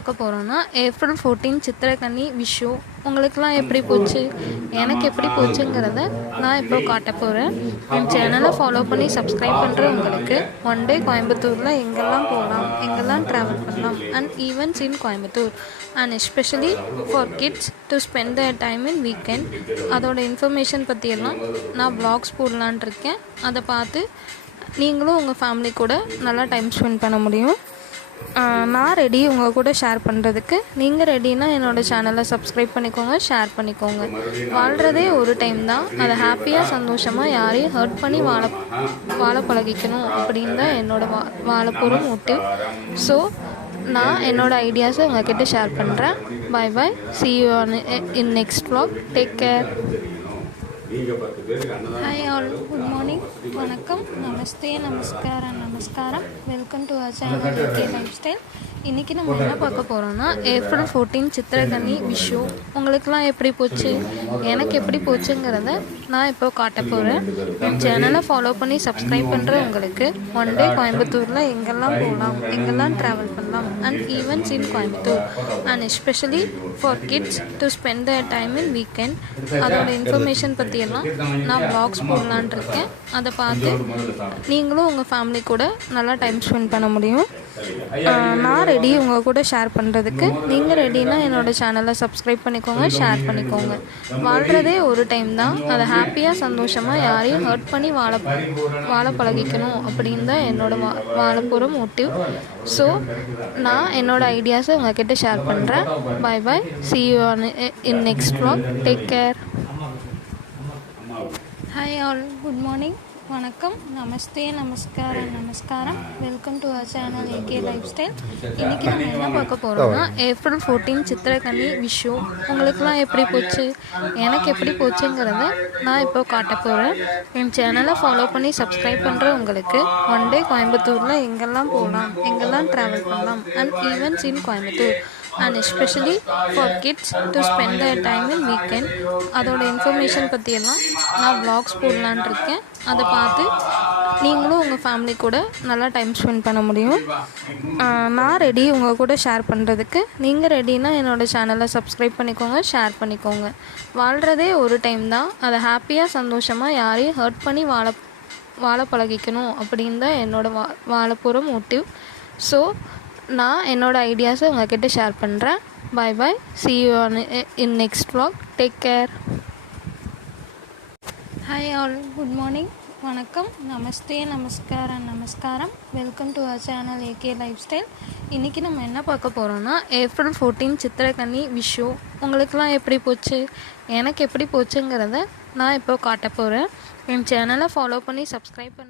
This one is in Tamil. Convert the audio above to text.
பார்க்க போகிறோன்னா ஏப்ரல் 14 சித்திரக்கனி விஷு உங்களுக்கெல்லாம் எப்படி போச்சு, எனக்கு எப்படி போச்சுங்கிறத நான் இப்போ காட்ட போகிறேன். என் சேனலை ஃபாலோ பண்ணி சப்ஸ்கிரைப் பண்ணுற உங்களுக்கு ஒன் டே கோயம்புத்தூரில் எங்கெல்லாம் போகலாம், எங்கெல்லாம் ட்ராவல் பண்ணலாம் and events in Coimbatore and especially for kids to spend the time in weekend அதோட இன்ஃபர்மேஷன் பற்றியெல்லாம் நான் வ்ளாக்ஸ் போடலான் இருக்கேன். அதை பார்த்து நீங்களும் உங்கள் ஃபேமிலி கூட நல்லா டைம் ஸ்பெண்ட் பண்ண முடியும். நான் ரெடி உங்கள் கூட ஷேர் பண்ணுறதுக்கு. நீங்கள் ரெடினா என்னோடய சேனலை சப்ஸ்கிரைப் பண்ணிக்கோங்க, ஷேர் பண்ணிக்கோங்க. வாழ்கிறதே ஒரு டைம் தான், அதை ஹாப்பியாக சந்தோஷமாக யாரையும் ஹர்ட் பண்ணி வாழ பழகிக்கணும் அப்படின்னு தான் என்னோடய வாழப்போகிற மோட்டிவ். ஸோ நான் என்னோடய ஐடியாஸை உங்கள்கிட்ட ஷேர் பண்ணுறேன். Bye bye, see you in next vlog. Take care. Hi all, good morning, வணக்கம், நமஸ்தே, நமஸ்காரம். Welcome to our channel AK lifestyle. இன்றைக்கி நம்ம என்ன பார்க்க போகிறோன்னா ஏப்ரல் 14 சித்திரக்கனி விஷு உங்களுக்கெல்லாம் எப்படி போச்சு, எனக்கு எப்படி போச்சுங்கிறத நான் இப்போ காட்ட போகிறேன். என் சேனலை ஃபாலோ பண்ணி சப்ஸ்கிரைப் பண்ணுற உங்களுக்கு ஒன் டே கோயம்புத்தூரில் எங்கெல்லாம் போகலாம், எங்கெல்லாம் ட்ராவல் பண்ணலாம் and events in Coimbatore and especially for kids to spend the time in weekend அதோட இன்ஃபர்மேஷன் பற்றியெல்லாம் நான் வ்ளாக்ஸ் போடலான் இருக்கேன். அதை பார்த்து நீங்களும் உங்கள் ஃபேமிலி கூட நல்லா டைம் ஸ்பெண்ட் பண்ண முடியும். நான் ரெடி உங்கள் கூட ஷேர் பண்ணுறதுக்கு. நீங்கள் ரெடினா என்னோடய சேனலை சப்ஸ்கிரைப் பண்ணிக்கோங்க, ஷேர் பண்ணிக்கோங்க. வாழ்கிறதே ஒரு டைம் தான், அதை ஹாப்பியாக சந்தோஷமாக யாரையும் ஹர்ட் பண்ணி வாழ பழகிக்கணும் அப்படின்னு தான் என்னோடய வாழப்போகிற மோட்டிவ். ஸோ நான் என்னோடய ஐடியாஸை உங்கள்கிட்ட ஷேர் பண்ணுறேன். Bye bye, see you in next vlog. Take care. Hi all, good morning, வணக்கம், நமஸ்தே, நமஸ்காரம். Welcome to our channel AK lifestyle. இன்றைக்கி நம்ம என்ன பார்க்க போகிறோம்னா ஏப்ரல் 14 சித்திரக்கனி விஷு உங்களுக்கெல்லாம் எப்படி போச்சு, எனக்கு எப்படி போச்சுங்கிறத நான் இப்போ காட்ட போகிறேன். என் சேனலை ஃபாலோ பண்ணி சப்ஸ்கிரைப் பண்ணுற உங்களுக்கு ஒன் டே கோயம்புத்தூரில் எங்கெல்லாம் போகலாம், எங்கெல்லாம் ட்ராவல் பண்ணலாம் and events in Coimbatore and especially for kids to spend the time in weekend அதோட இன்ஃபர்மேஷன் பற்றியெல்லாம் நான் வ்ளாக்ஸ் போடலான் இருக்கேன். அதை பார்த்து நீங்களும் உங்கள் ஃபேமிலி கூட நல்லா டைம் ஸ்பெண்ட் பண்ண முடியும். நான் ரெடி உங்கள் கூட ஷேர் பண்ணுறதுக்கு. நீங்கள் ரெடினா என்னோடய சேனலை சப்ஸ்கிரைப் பண்ணிக்கோங்க, ஷேர் பண்ணிக்கோங்க. வாழ்கிறதே ஒரு டைம் தான், அதை ஹாப்பியாக சந்தோஷமாக யாரையும் ஹர்ட் பண்ணி வாழ பழகிக்கணும் அப்படின்னு தான் என்னோடய வாழப்போகிற மோட்டிவ். ஸோ நான் என்னோடய ஐடியாஸை உங்கள்கிட்ட ஷேர் பண்ணுறேன். Bye bye, see you in next vlog. Take care. Hi all, good morning, வணக்கம், நமஸ்தே, நமஸ்காரம். Welcome to our channel AK lifestyle. இன்றைக்கி நம்ம என்ன பார்க்க போகிறோன்னா ஏப்ரல் 14 சித்திரக்கனி விஷு உங்களுக்கெல்லாம் எப்படி போச்சு, எனக்கு எப்படி போச்சுங்கிறத நான் இப்போ காட்ட போகிறேன். என் சேனலை ஃபாலோ பண்ணி சப்ஸ்கிரைப்